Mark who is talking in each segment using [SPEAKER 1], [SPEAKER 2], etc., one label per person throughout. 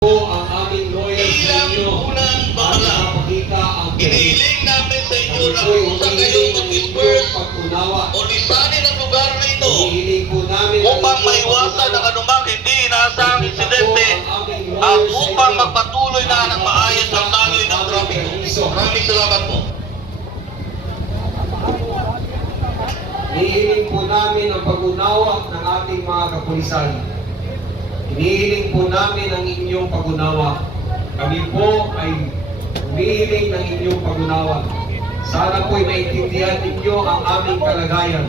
[SPEAKER 1] po ang aming lawyer sa inyo
[SPEAKER 2] unang
[SPEAKER 1] at
[SPEAKER 2] bahala,
[SPEAKER 1] mapakita ang
[SPEAKER 2] Inihiling namin sa inyo na kung saan kayo
[SPEAKER 1] ng
[SPEAKER 2] mag-disperse
[SPEAKER 1] inyong pagkunawa.
[SPEAKER 2] o lisanin ang lugar na ito
[SPEAKER 1] Hinihiling po namin ang
[SPEAKER 2] upang maiwasan ang anumang hindi
[SPEAKER 1] po
[SPEAKER 2] insidente at upang magpatuloy na ng maayos ang daloy ng trapiko. Maraming salamat po.
[SPEAKER 1] Hinihiling po namin ang pag-unawa ng ating mga kapulisan. Hinihiling po namin ang inyong pag-unawa. Kami po ay humihiling ng inyong pag-unawa. Sana po'y maintindihan ninyo ang aming kalagayan.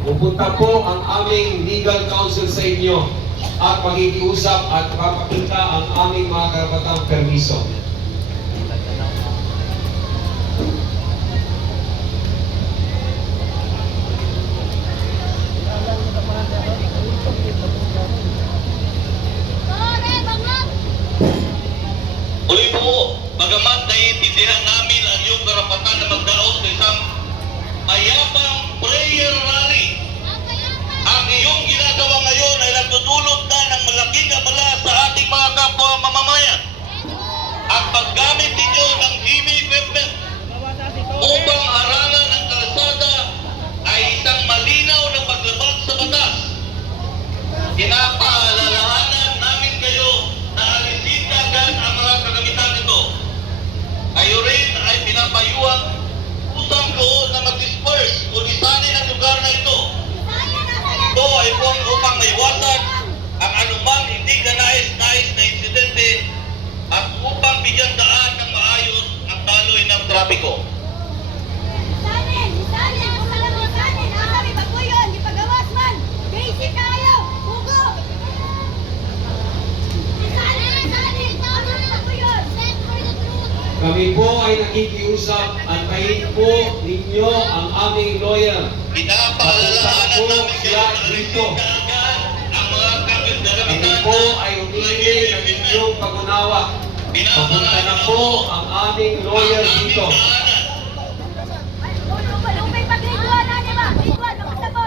[SPEAKER 1] Pupunta po ang aming legal counsel sa inyo at magigiusap at papakita ang aming mga karapatang permiso.
[SPEAKER 2] Ay pinapayuang usang loob na mag-disperse o lisanin ang lugar na ito. Ito ay upang ang anumang hindi na nais-nais na insidente at upang bigyan daan ng maayos ang daloy ng trapiko.
[SPEAKER 1] Kami po ay nakikiusap, antayin po ninyo ang aming lawyer.
[SPEAKER 2] Pinapaalalahanan namin kayo na agad ang mga kapit na
[SPEAKER 1] Kami po ay humihiling ng inyong pag-unawa. Papunta na po ang aming lawyer dito. Hinihiling po
[SPEAKER 2] Totoo
[SPEAKER 1] namin
[SPEAKER 2] po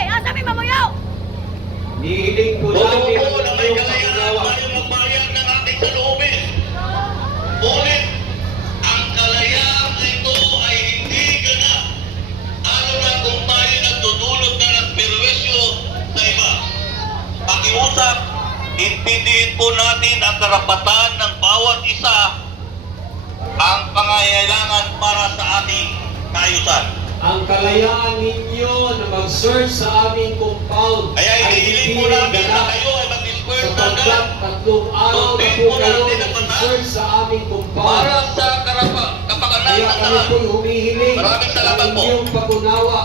[SPEAKER 1] ang
[SPEAKER 2] na may
[SPEAKER 1] inyong
[SPEAKER 2] kalayahan
[SPEAKER 1] pag-unawa.
[SPEAKER 2] tayo magbayan ng ating saloobin. Ngunit ang kalayaan ito ay hindi ganap. Lalo na kung tayo nagdudulot na ng perwisyo sa iba. Pakiusap, intindihin po natin ang karapatan ng bawat isa ang pangailangan para sa ating kaayusan.
[SPEAKER 1] Ang kalayaan ninyo na mag-search sa aming compound
[SPEAKER 2] Kaya
[SPEAKER 1] ay
[SPEAKER 2] hinihiling po namin na kayo ay mag-disperse na agad
[SPEAKER 1] tatlong araw na po
[SPEAKER 2] po
[SPEAKER 1] kayo nag-search sa aming compound.
[SPEAKER 2] para sa karapa, kapakanan
[SPEAKER 1] Kaya kami po'y humihiling
[SPEAKER 2] Maraming salamat po.
[SPEAKER 1] inyong pag-unawa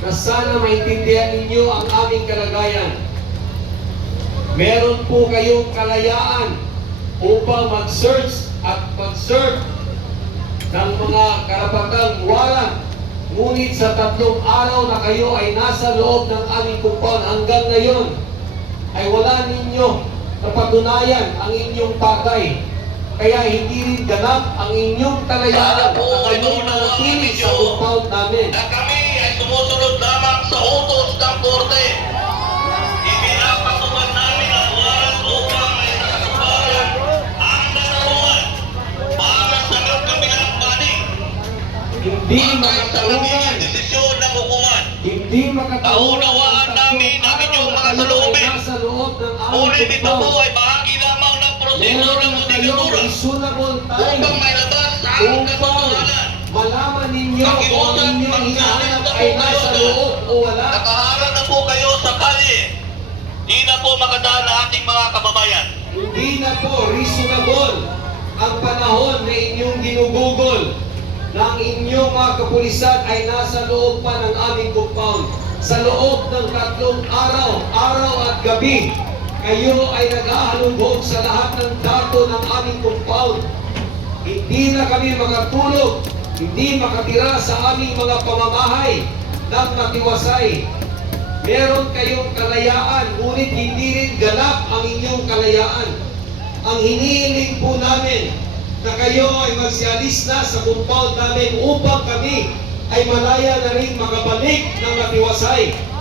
[SPEAKER 1] na sana maintindihan ninyo ang aming kalagayan. Meron po kayong kalayaan upang mag-search at mag-serve ng mga karapatang. Ngunit sa tatlong araw na kayo ay nasa loob ng aming compound hanggang ngayon, ay wala ninyo napatunayan ang inyong pakay. Kaya hindi rin ganap ang inyong
[SPEAKER 2] po
[SPEAKER 1] na
[SPEAKER 2] ay
[SPEAKER 1] kayo
[SPEAKER 2] ninyo
[SPEAKER 1] sa compound namin.
[SPEAKER 2] Na kami
[SPEAKER 1] Hindi
[SPEAKER 2] sa naging desisyon ng hukuman.
[SPEAKER 1] Hindi ang
[SPEAKER 2] namin ang inyong mga saloobin.
[SPEAKER 1] aming
[SPEAKER 2] Ngunit ito po ay bahagi lamang ng proseso ng
[SPEAKER 1] reasonable
[SPEAKER 2] upang may labas ang
[SPEAKER 1] upang
[SPEAKER 2] katotohanan.
[SPEAKER 1] malaman ninyo kung ang inyong hinahanap ay nasa loob o wala.
[SPEAKER 2] Nakaharap na po kayo sa kalye. Di na po makadaan ang ating mga kababayan.
[SPEAKER 1] Hindi na po reasonable ang panahon na inyong ginugugol na ang inyong mga kapulisan ay nasa loob pa ng aming compound. Sa loob ng tatlong araw, araw at gabi, kayo ay nag-aalubog sa lahat ng dato ng aming compound. Hindi na kami makatulog, hindi makatira sa aming mga pamamahay ng matiwasay. Meron kayong kalayaan, ngunit hindi rin ganap ang inyong kalayaan. Ang hinihiling po namin na kayo ay magsialis na sa compound namin upang kami ay malaya na rin makabalik ng natiwasay